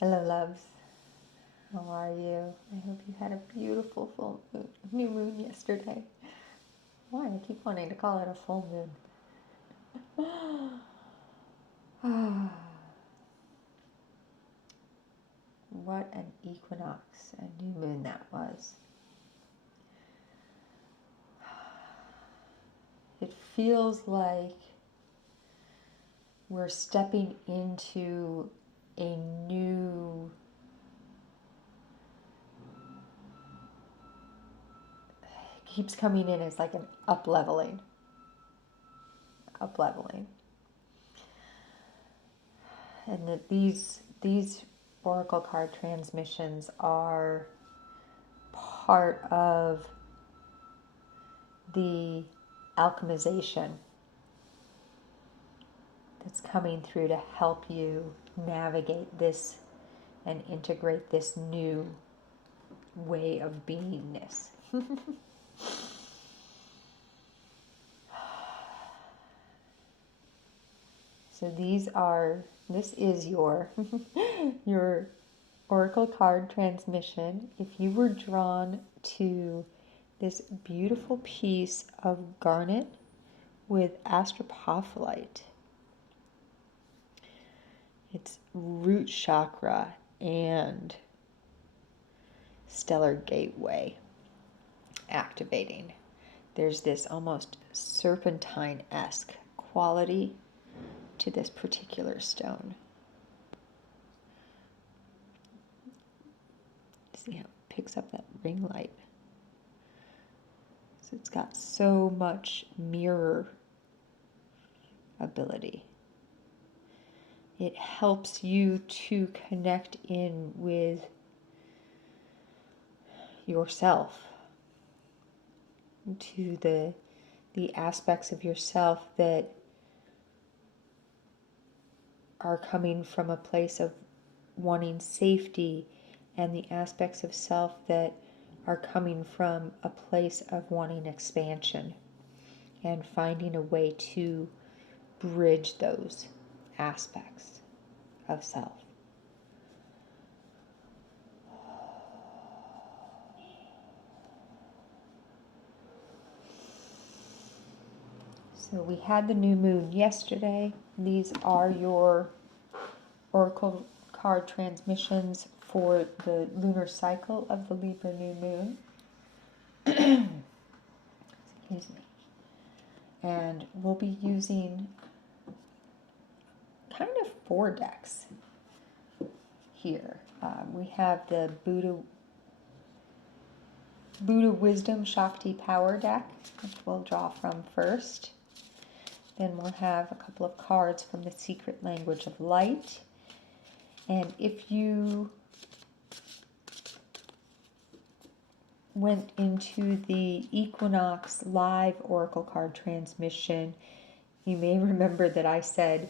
Hello, loves. How are you? I hope you had a beautiful full moon, new moon yesterday. Why? I keep wanting to call it a full moon. What an equinox, a new moon that was. It feels like we're stepping into a new keeps coming in as like an up-leveling. And that these oracle card transmissions are part of the alchemization that's coming through to help you navigate this and integrate this new way of beingness. So this is your your oracle card transmission. If you were drawn to this beautiful piece of garnet with astrophyllite, it's root chakra and stellar gateway activating. There's this almost serpentine-esque quality to this particular stone. See how it picks up that ring light. So it's got so much mirror ability. It helps you to connect in with yourself, to the aspects of yourself that are coming from a place of wanting safety, and the aspects of self that are coming from a place of wanting expansion, and finding a way to bridge those aspects of self. So we had the new moon yesterday. These are your oracle card transmissions for the lunar cycle of the Libra new moon. Excuse me. And we'll be using kind of 4 decks here. We have the Buddha Wisdom Shakti Power deck, which we'll draw from first. Then we'll have a couple of cards from the Secret Language of Light. And if you went into the Equinox Live Oracle card transmission, you may remember that I said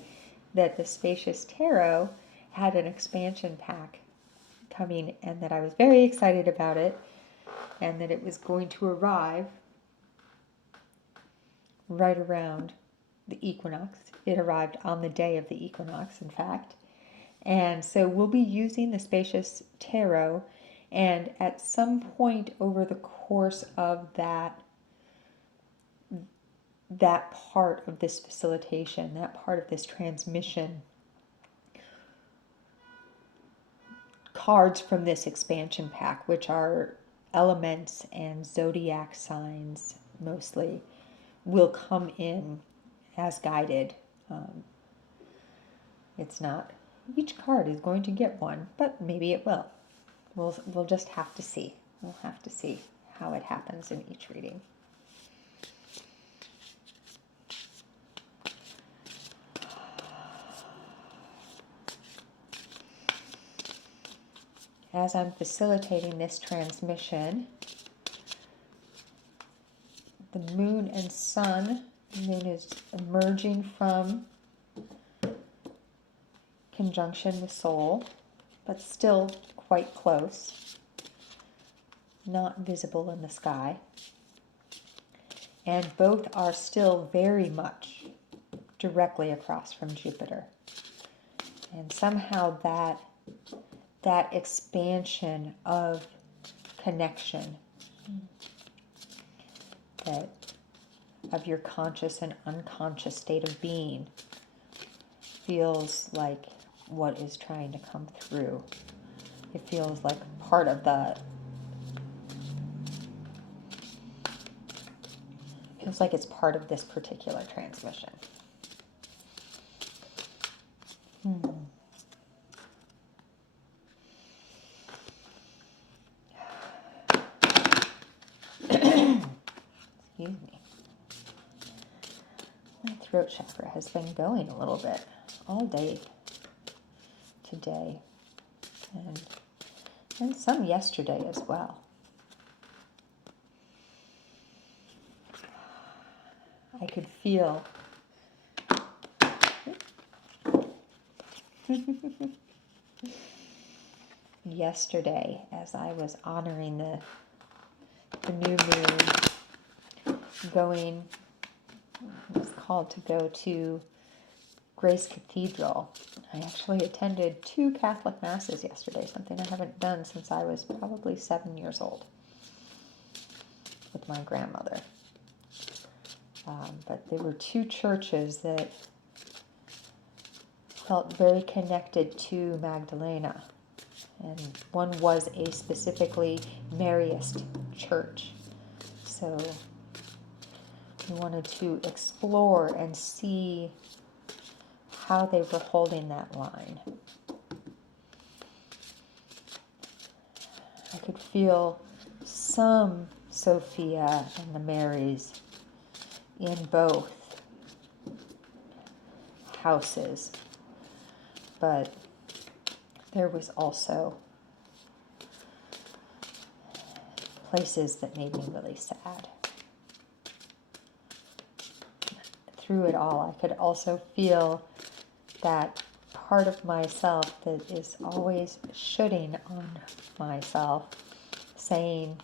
that the Spacious Tarot had an expansion pack coming and that I was very excited about it and that it was going to arrive right around the equinox. It arrived on the day of the equinox, in fact. And so we'll be using the Spacious Tarot, and at some point over the course of that part of this facilitation, that part of this transmission, cards from this expansion pack, which are elements and zodiac signs mostly, will come in as guided. It's not each card is going to get one, but maybe it will. We'll just have to see. We'll have to see how it happens in each reading. As I'm facilitating this transmission, the moon and sun, the moon is emerging from conjunction with Sol, but still quite close, not visible in the sky. And both are still very much directly across from Jupiter. And somehow that that expansion of connection, that of your conscious and unconscious state of being feels like what is trying to come through. It feels like part of feels like it's part of this particular transmission. Excuse me. My throat chakra has been going a little bit all day today, and some yesterday as well. I could feel yesterday as I was honoring the new moon, going, I was called to go to Grace Cathedral. I actually attended 2 Catholic Masses yesterday, something I haven't done since I was probably 7 years old with my grandmother. But there were 2 churches that felt very connected to Magdalena. And one was a specifically Mariist church. So we wanted to explore and see how they were holding that line. I could feel some Sophia and the Marys in both houses, but there was also places that made me really sad. Through it all, I could also feel that part of myself that is always shooting on myself, saying,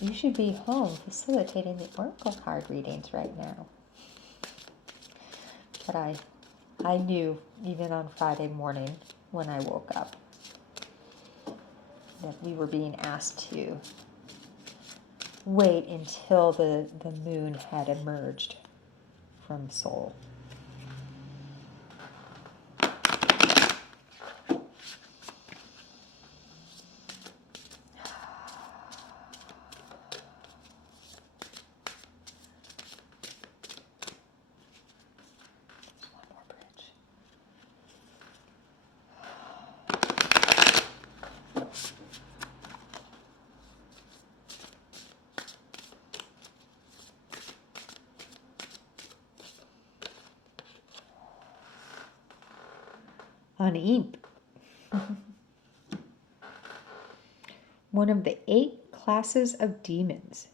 you should be home facilitating the oracle card readings right now. But I knew, even on Friday morning when I woke up, that we were being asked to wait until the moon had emerged from Seoul. On Imp. One of the 8 classes of demons.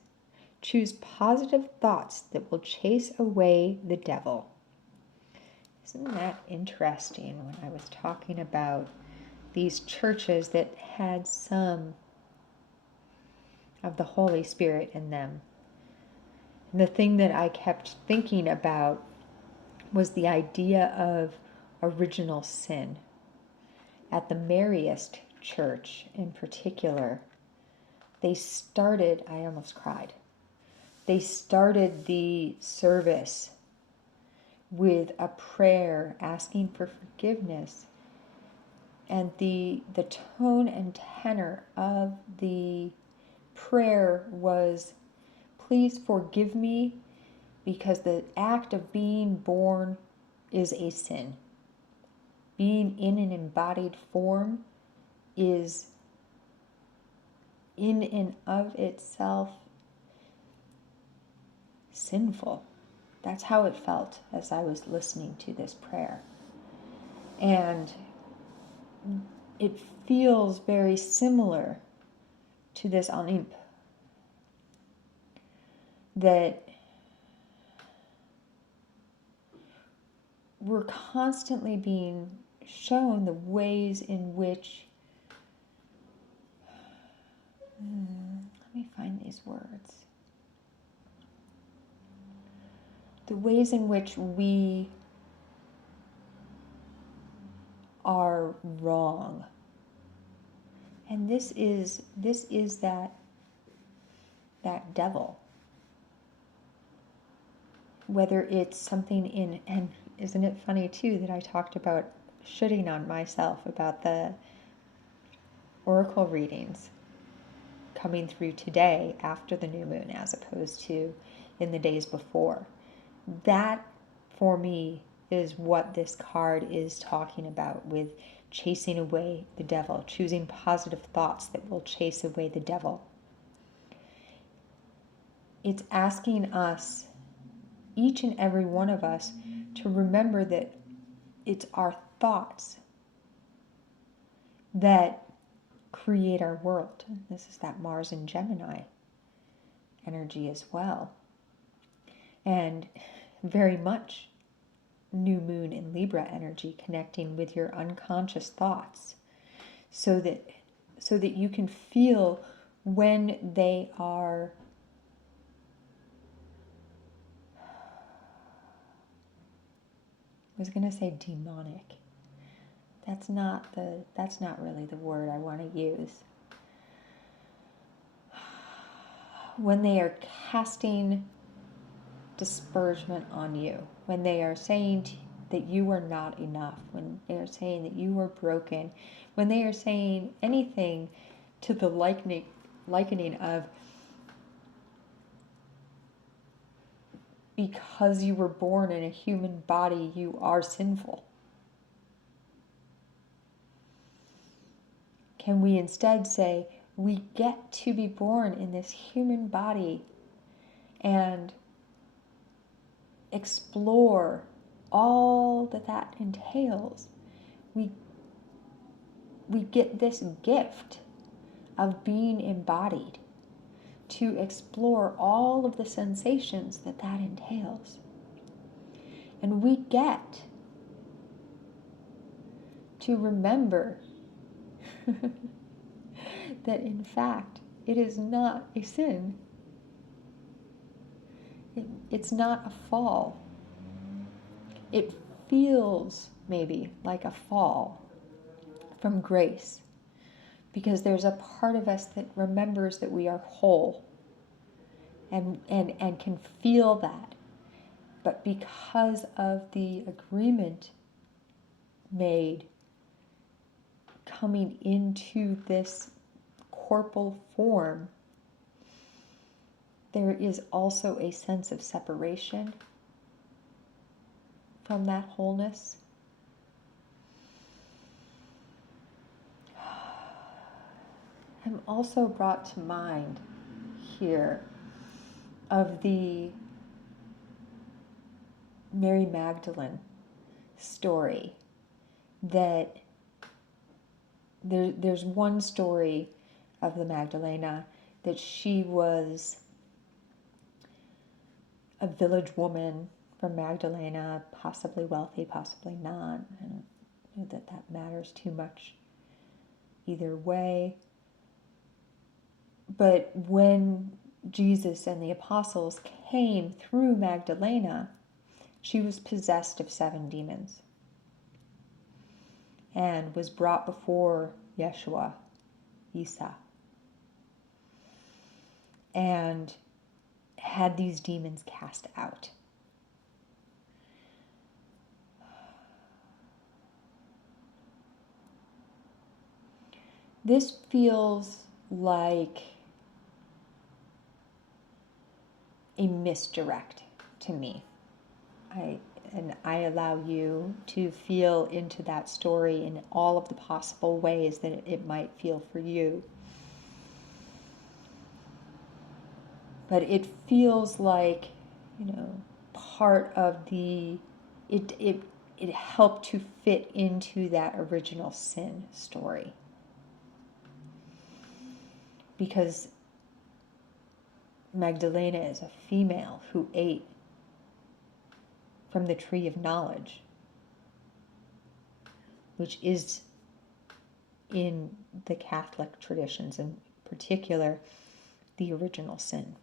Choose positive thoughts that will chase away the devil. Isn't that interesting when I was talking about these churches that had some of the Holy Spirit in them? And the thing that I kept thinking about was the idea of original sin. At the Mariist church in particular, they started, I almost cried, they started the service with a prayer asking for forgiveness. And the tone and tenor of the prayer was, please forgive me because the act of being born is a sin. Being in an embodied form is in and of itself sinful. That's how it felt as I was listening to this prayer. And it feels very similar to this Olymp, that we're constantly being shown the ways in which, let me find these words, the ways in which we are wrong And this is that devil. Whether it's something in, and isn't it funny too that I talked about shooting on myself about the oracle readings coming through today after the new moon as opposed to in the days before. That, for me, is what this card is talking about with chasing away the devil, choosing positive thoughts that will chase away the devil. It's asking us, each and every one of us, to remember that it's our thoughts that create our world. This is that Mars and Gemini energy as well. And very much new moon in Libra energy, connecting with your unconscious thoughts so that you can feel when they are I was going to say demonic. That's not really the word I want to use. When they are casting disparagement on you, when they are saying that you are not enough, when they are saying that you are broken, when they are saying anything to the likening of because you were born in a human body, you are sinful. Can we instead say, we get to be born in this human body and explore all that entails. We get this gift of being embodied to explore all of the sensations that entails. And we get to remember that in fact it is not a sin. It's not a fall. It feels maybe like a fall from grace because there's a part of us that remembers that we are whole and can feel that. But because of the agreement made coming into this corporal form, there is also a sense of separation from that wholeness. I'm also brought to mind here of the Mary Magdalene story. That there's one story of the Magdalena that she was a village woman from Magdalena, possibly wealthy, possibly not. I don't know that matters too much either way. But when Jesus and the apostles came through Magdalena, she was possessed of 7 demons and was brought before Yeshua, Isa, and had these demons cast out. This feels like a misdirect to me. I allow you to feel into that story in all of the possible ways that it might feel for you. But it feels like, part of it helped to fit into that original sin story. Because Magdalena is a female who ate from the tree of knowledge, which is in the Catholic traditions, in particular, the original sin.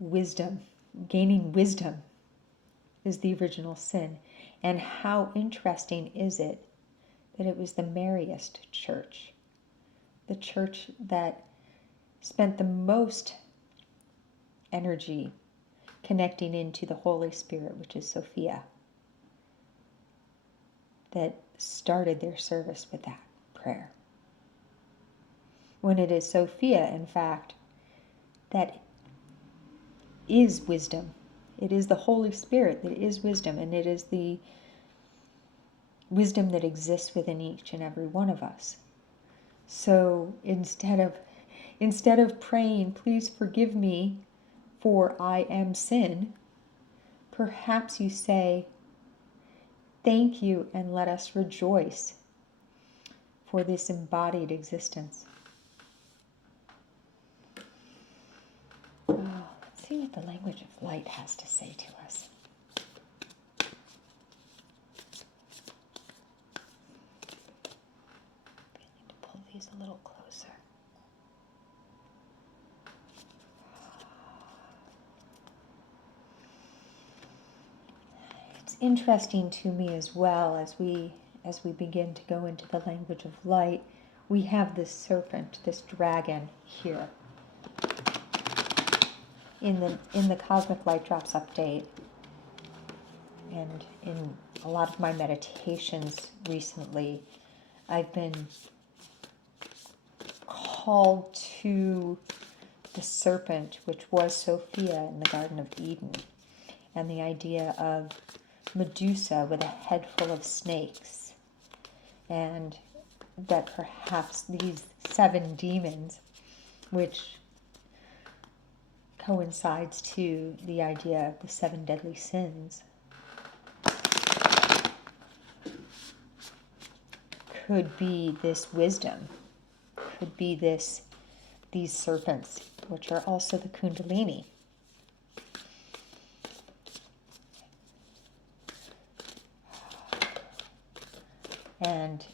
Wisdom, gaining wisdom is the original sin. And how interesting is it that it was the merriest church, the church that spent the most energy connecting into the Holy Spirit, which is Sophia, that started their service with that prayer. When it is Sophia, in fact, that is wisdom. It is the Holy Spirit that is wisdom, and it is the wisdom that exists within each and every one of us. So instead of praying, please forgive me for I am sin, perhaps you say, thank you and let us rejoice for this embodied existence. Oh, let's see what the language of light has to say to us. I need to pull these a little closer. It's interesting to me as well as we begin to go into the language of light. We have this serpent, this dragon here in the Cosmic Light Drops update, and in a lot of my meditations recently, I've been called to the serpent, which was Sophia in the Garden of Eden, and the idea of Medusa with a head full of snakes, and that perhaps these 7 demons, which coincides to the idea of the 7 deadly sins, could be this wisdom, could be these serpents, which are also the Kundalini. And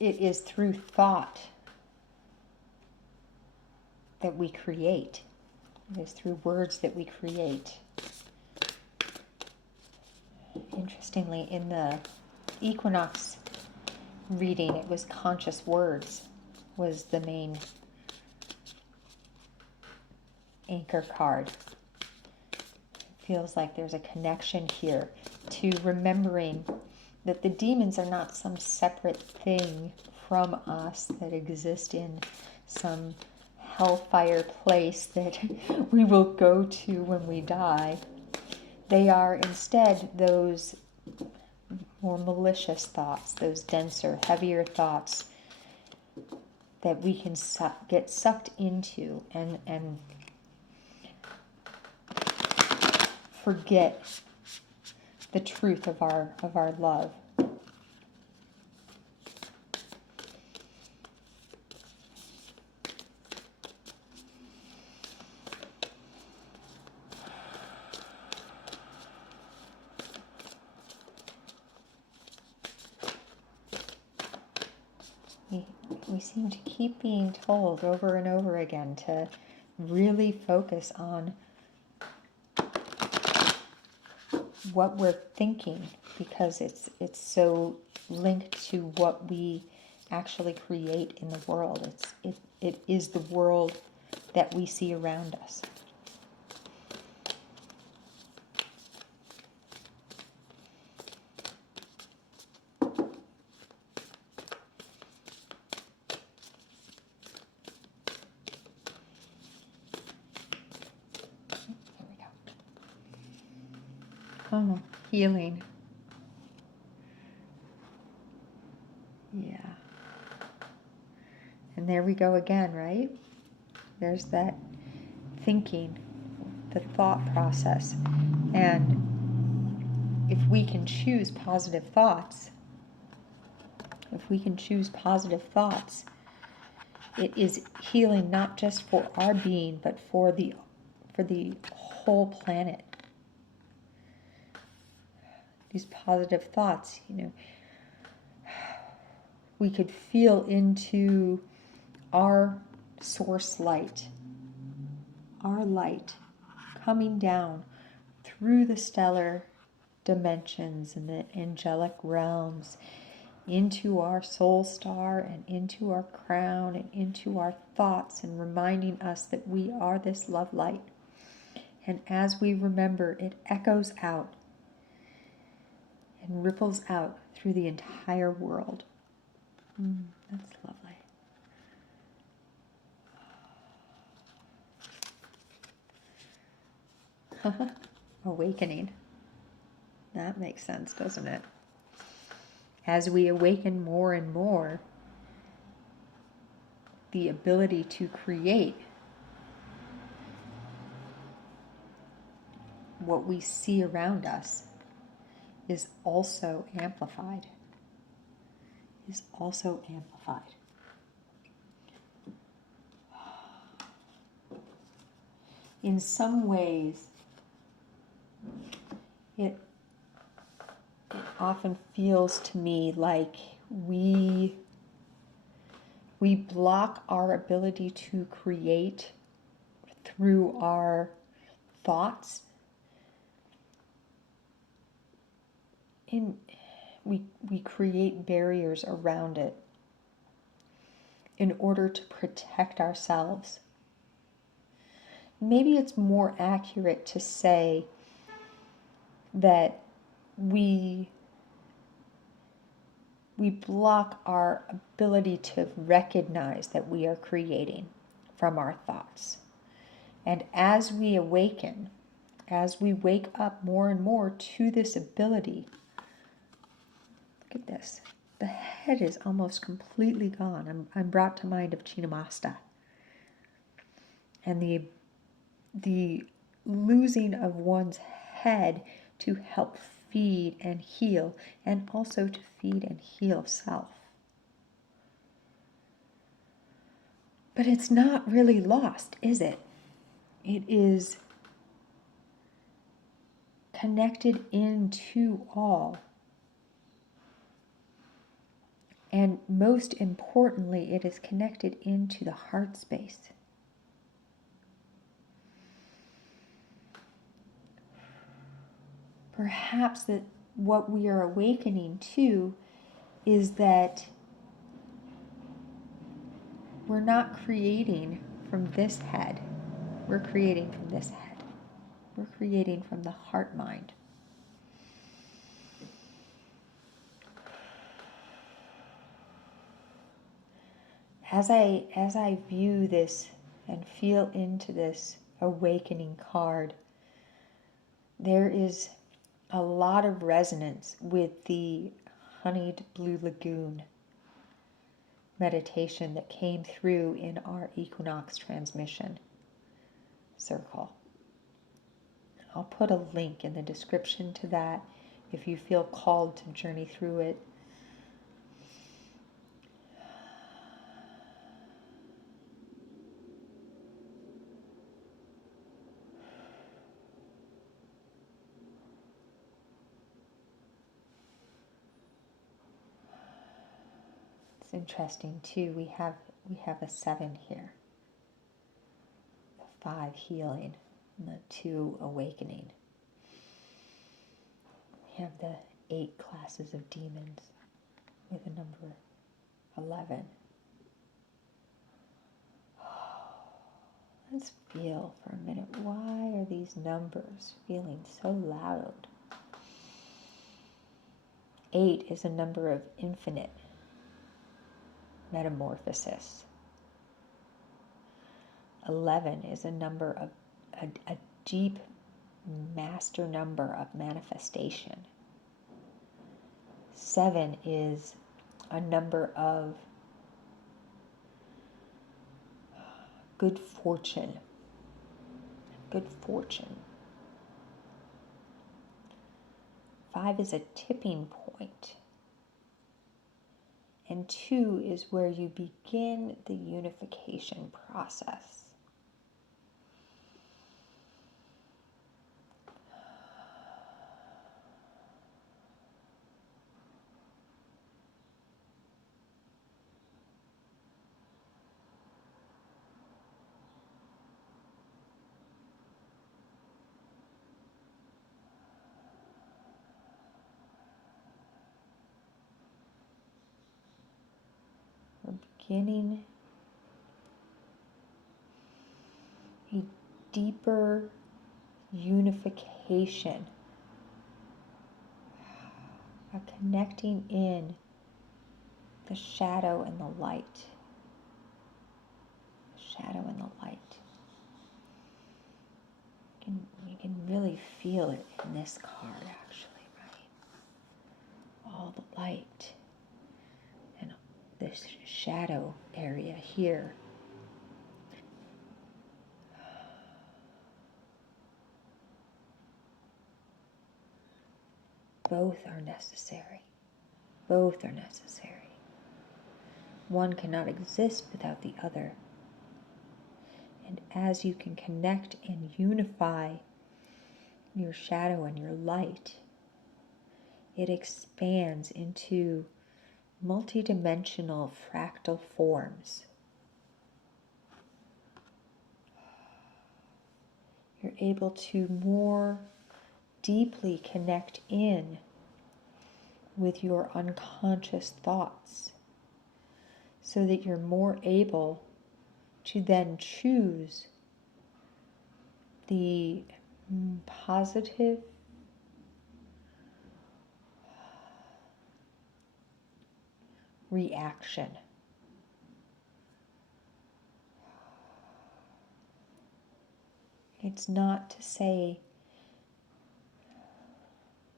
it is through thought that we create. It is through words that we create. Interestingly, in the equinox reading, it was conscious words was the main anchor card. It feels like there's a connection here to remembering that the demons are not some separate thing from us that exist in some hellfire place that we will go to when we die. They are instead those more malicious thoughts, those denser, heavier thoughts that we can get sucked into and forget the truth of our love. We seem to keep being told over and over again to really focus on what we're thinking, because it's so linked to what we actually create in the world. It is the world that we see around us. Oh, healing. Yeah. And there we go again, right? There's that thinking, the thought process. And if we can choose positive thoughts, it is healing not just for our being, but for the whole planet. These positive thoughts, we could feel into our source light, our light coming down through the stellar dimensions and the angelic realms, into our soul star and into our crown and into our thoughts, and reminding us that we are this love light. And as we remember, it echoes out and ripples out through the entire world. That's lovely. Awakening. That makes sense, doesn't it? As we awaken more and more, the ability to create what we see around us is also amplified. In some ways, it often feels to me like we block our ability to create through our thoughts. We create barriers around it in order to protect ourselves. Maybe it's more accurate to say that we block our ability to recognize that we are creating from our thoughts. And as we awaken, as we wake up more and more to this ability, look at this. The head is almost completely gone. I'm brought to mind of Chinnamasta. And the losing of one's head to help feed and heal, and also to feed and heal self. But it's not really lost, is it? It is connected into all. And most importantly, it is connected into the heart space. Perhaps that what we are awakening to is that we're not creating from this head. We're creating from this head. We're creating from the heart mind. As I view this and feel into this awakening card, there is a lot of resonance with the honeyed blue lagoon meditation that came through in our equinox transmission circle. I'll put a link in the description to that if you feel called to journey through it. It's interesting too. We have a 7 here, the 5 healing, and the 2 awakening. We have the 8 classes of demons with the number 11. Let's feel for a minute. Why are these numbers feeling so loud? 8 is a number of infinite metamorphosis. 11 is a number of a deep master number of manifestation. 7 is a number of good fortune. 5 is a tipping point. And 2 is where you begin the unification process. beginning a deeper unification, a connecting in the shadow and the light. The shadow and the light. You can really feel it in this card, actually, right? All the light and this shadow area here. Both are necessary. Both are necessary. One cannot exist without the other. And as you can connect and unify your shadow and your light, it expands into multidimensional fractal forms. You're able to more deeply connect in with your unconscious thoughts so that you're more able to then choose the positive reaction. It's not to say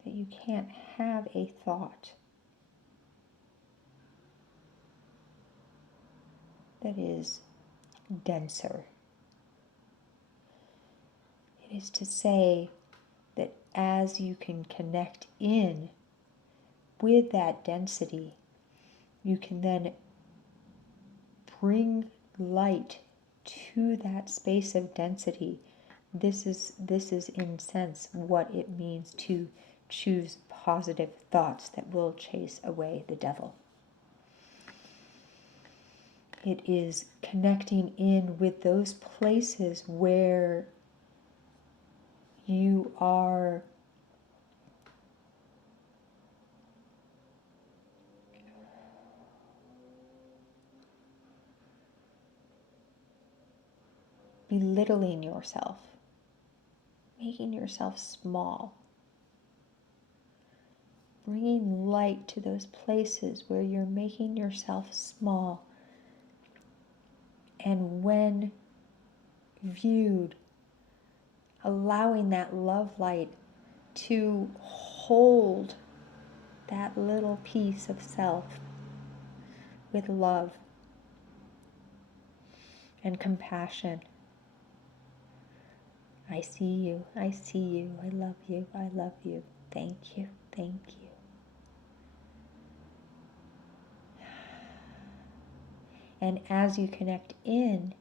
that you can't have a thought that is denser. It is to say that as you can connect in with that density, you can then bring light to that space of density. This is in sense what it means to choose positive thoughts that will chase away the devil. It is connecting in with those places where you are belittling yourself, making yourself small, bringing light to those places where you're making yourself small. And when viewed, allowing that love light to hold that little piece of self with love and compassion. I see you, I see you, I love you, I love you. Thank you, thank you. And as you connect in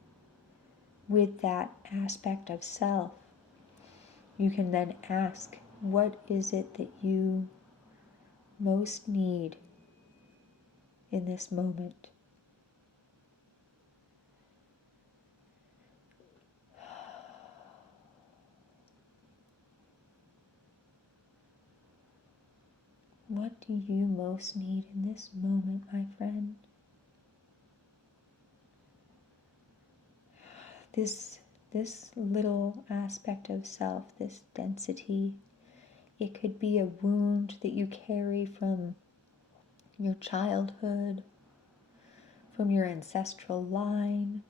with that aspect of self, you can then ask, what is it that you most need in this moment? What do you most need in this moment, my friend? This little aspect of self, this density, it could be a wound that you carry from your childhood, from your ancestral line,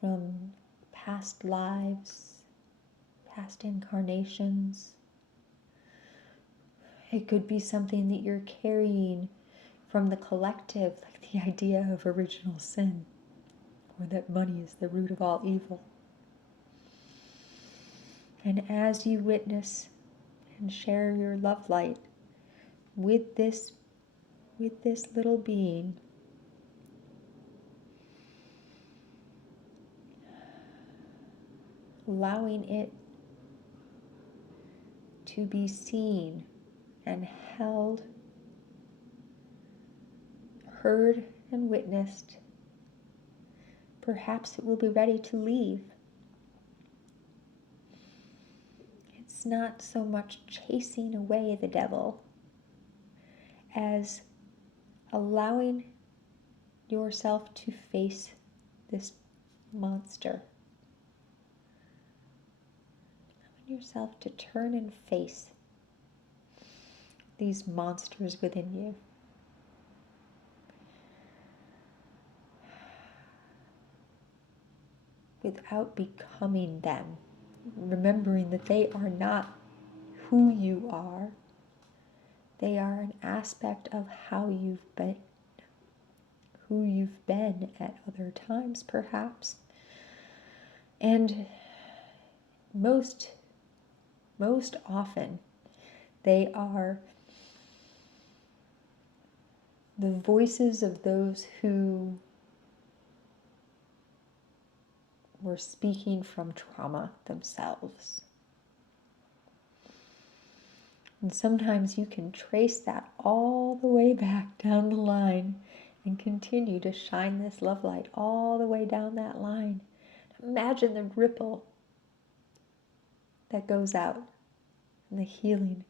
from past lives, past incarnations. It could be something that you're carrying from the collective, like the idea of original sin, or that money is the root of all evil. And as you witness and share your love light with this little being, allowing it to be seen and held, heard and witnessed, perhaps it will be ready to leave. It's not so much chasing away the devil as allowing yourself to face this monster. Allowing yourself to turn and face these monsters within you. Without becoming them. Remembering that they are not who you are. They are an aspect of how you've been. Who you've been at other times, perhaps. And most often, they are the voices of those who were speaking from trauma themselves. And sometimes you can trace that all the way back down the line and continue to shine this love light all the way down that line. Imagine the ripple that goes out and the healing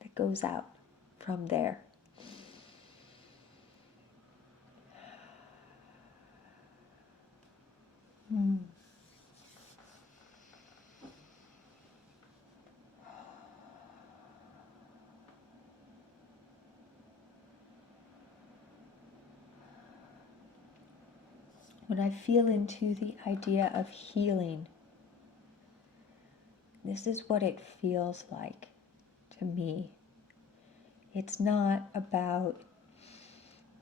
that goes out from there. When I feel into the idea of healing, this is what it feels like to me. It's not about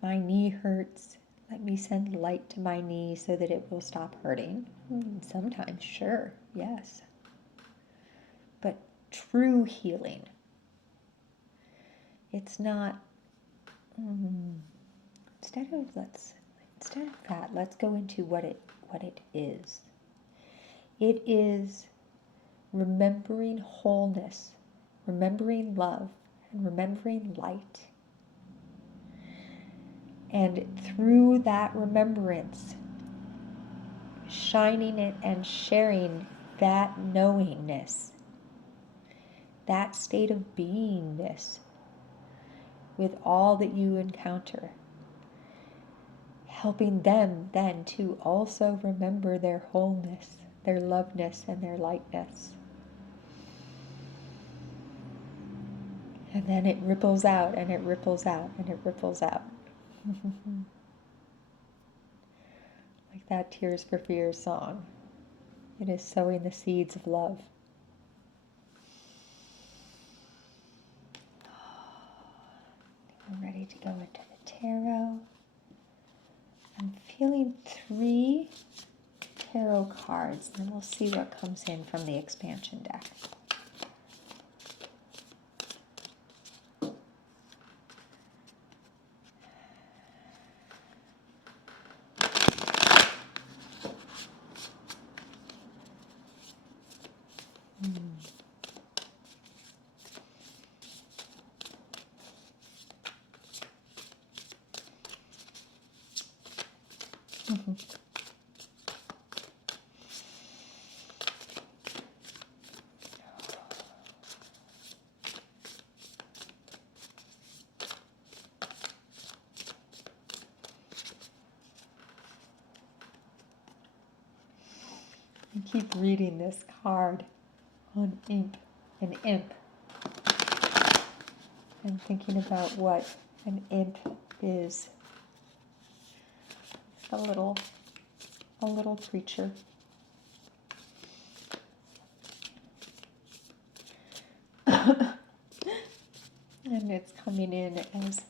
my knee hurts, let me send light to my knee so that it will stop hurting. Sometimes, sure, yes. But true healing, it's not, instead of that, let's go into what it is. It is remembering wholeness, remembering love, and remembering light. And through that remembrance, shining it and sharing that knowingness, that state of beingness with all that you encounter. Helping them then to also remember their wholeness, their loveness, and their lightness. And then it ripples out, and it ripples out, and it ripples out. Like that Tears for Fears song. It is sowing the seeds of love. I'm ready to go into the tarot. I'm feeling 3 tarot cards, and then we'll see what comes in from the expansion deck. I keep reading this card on an imp, and thinking about what an imp is. It's a little creature. And it's coming in as,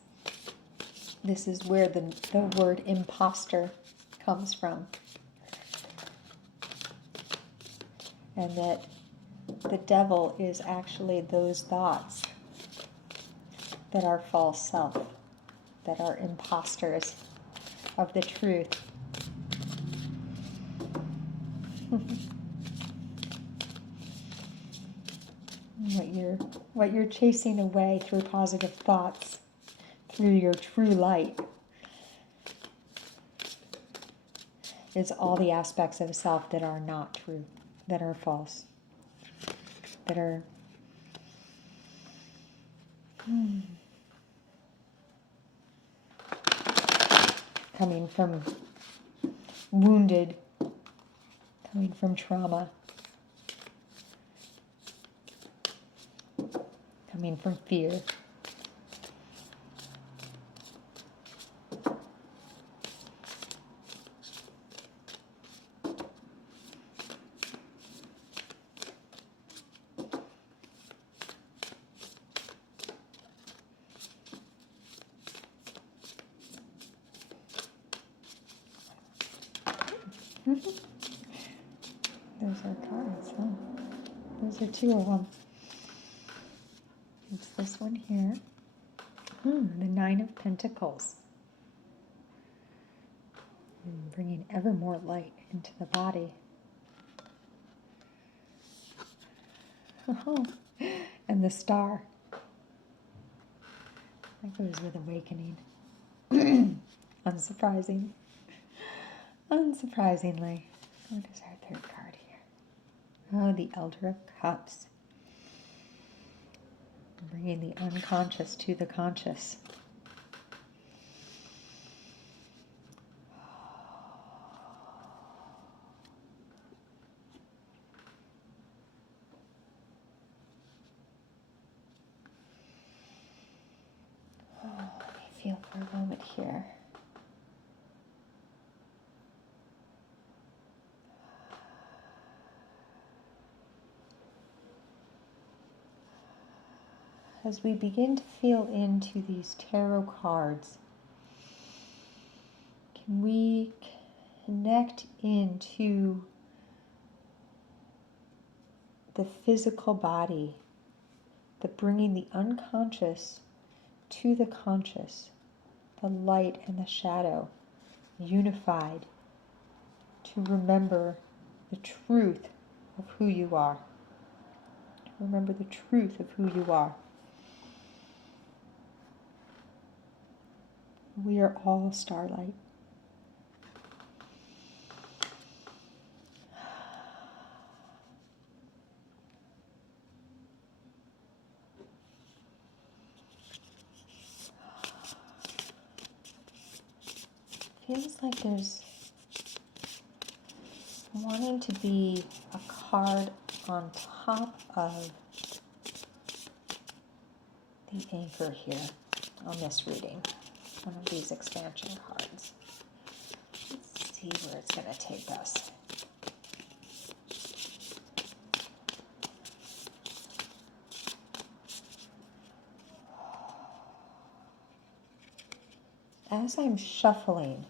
this is where the word imposter comes from. And that the devil is actually those thoughts that are false self, that are imposters of the truth. What you're chasing away through positive thoughts, through your true light, is all the aspects of self that are not true, that are false, that are coming from wounded, coming from trauma, coming from fear. Those are cards, huh? Those are two of them. It's this one here. The Nine of Pentacles. And bringing ever more light into the body. And the Star. That goes with awakening. Unsurprising. Unsurprisingly. What is our third card here? Oh, the Elder of Cups. Bringing the unconscious to the conscious. Oh, let me feel for a moment here. As we begin to feel into these tarot cards, can we connect into the physical body, the bringing the unconscious to the conscious, the light and the shadow, unified, to remember the truth of who you are. Remember the truth of who you are. We are all starlight. Feels like there's wanting to be a card on top of the anchor here on this reading. One of these expansion cards. Let's see where it's going to take us. As I'm shuffling,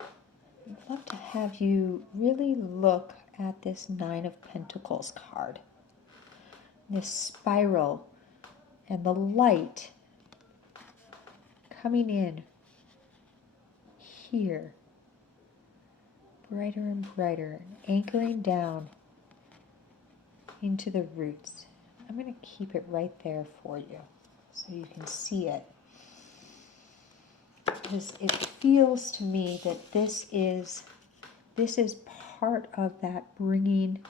I'd love to have you really look at this Nine of Pentacles card. This spiral and the light coming in here, brighter and brighter, anchoring down into the roots. I'm going to keep it right there for you so you can see it. Because it feels to me that this is part of that bringing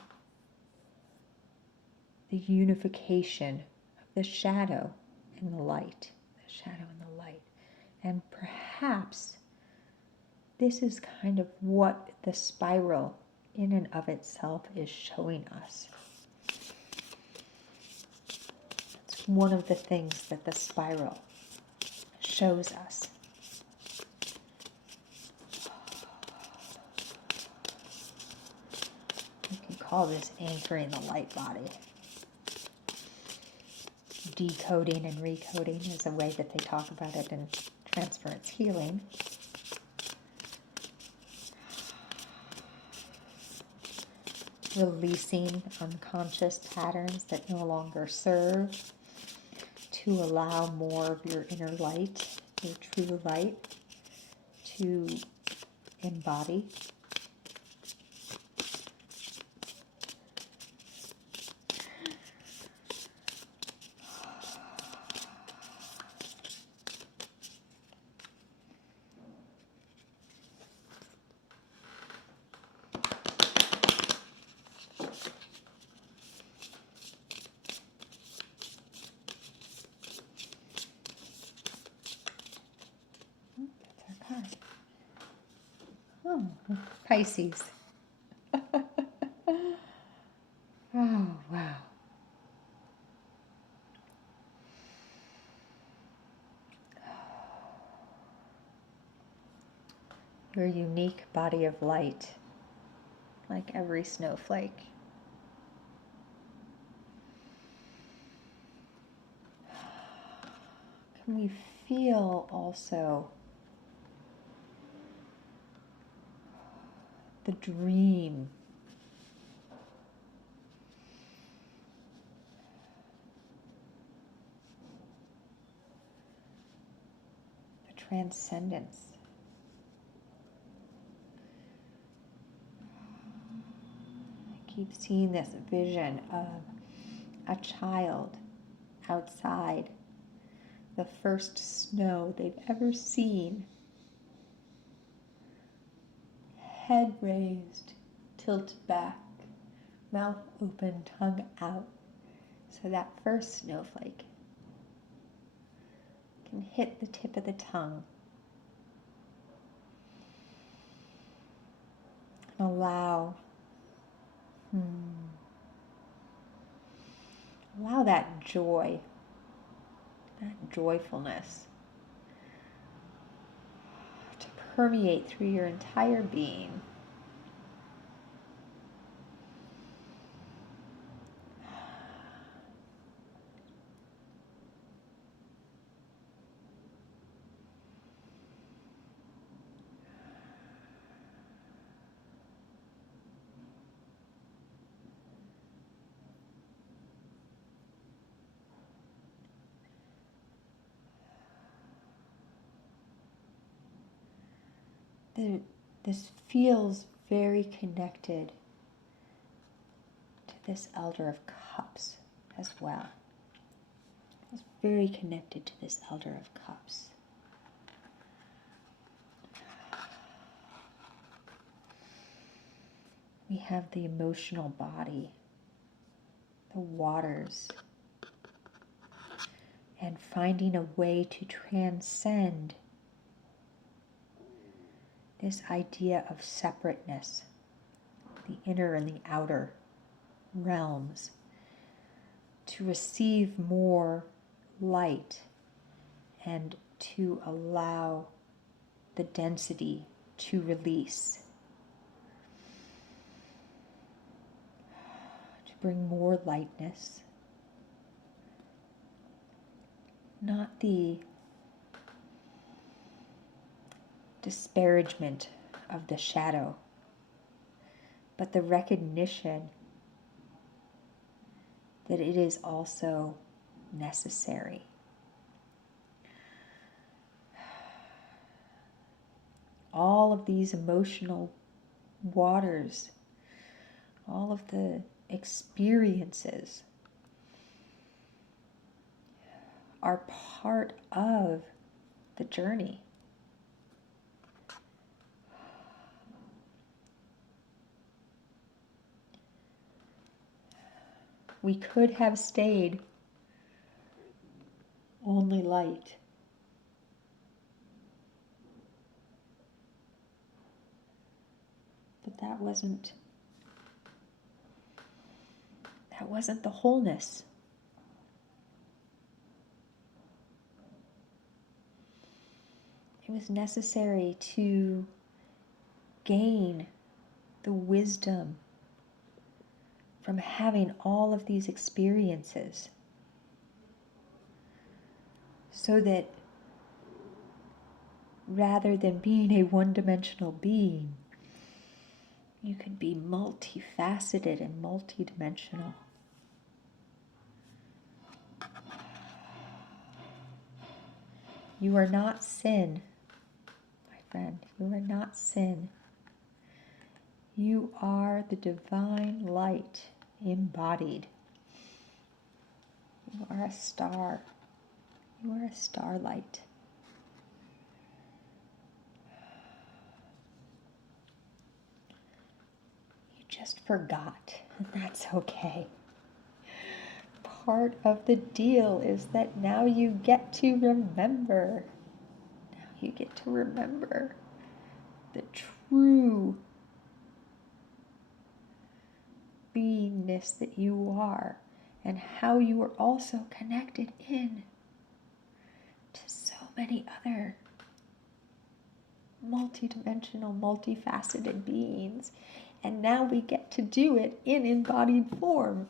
the unification of the shadow and the light, the shadow and the light. And perhaps this is kind of what the spiral in and of itself is showing us. It's one of the things that the spiral shows us. You can call this anchoring the light body. Decoding and recoding is a way that they talk about it in transference healing. Releasing unconscious patterns that no longer serve to allow more of your inner light, your true light, to embody. Pisces. Oh, wow. Your unique body of light, like every snowflake. Can we feel also the dream, the transcendence? I keep seeing this vision of a child outside, the first snow they've ever seen, head raised, tilted back, mouth open, tongue out, so that first snowflake can hit the tip of the tongue and allow that joy, that joyfulness to permeate through your entire being. This feels very connected to this Elder of Cups as well. It's very connected to this Elder of Cups. We have the emotional body, the waters, and finding a way to transcend this idea of separateness, the inner and the outer realms, to receive more light and to allow the density to release, to bring more lightness, not the disparagement of the shadow, but the recognition that it is also necessary. All of these emotional waters, all of the experiences are part of the journey. We could have stayed only light. But that wasn't the wholeness. It was necessary to gain the wisdom from having all of these experiences, so that rather than being a one-dimensional being, you could be multifaceted and multidimensional. You are not sin, my friend. You are not sin. You are the divine light embodied. You are a star. You are a starlight. You just forgot, and that's okay. Part of the deal is that now you get to remember. Now you get to remember the true beingness that you are, and how you are also connected in to so many other multidimensional, multifaceted beings. And now we get to do it in embodied form.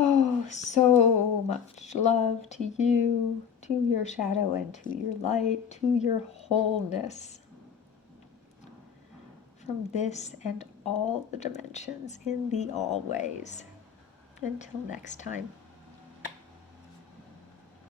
Oh, so much love to you, to your shadow and to your light, to your wholeness. From this and all the dimensions in the always. Until next time.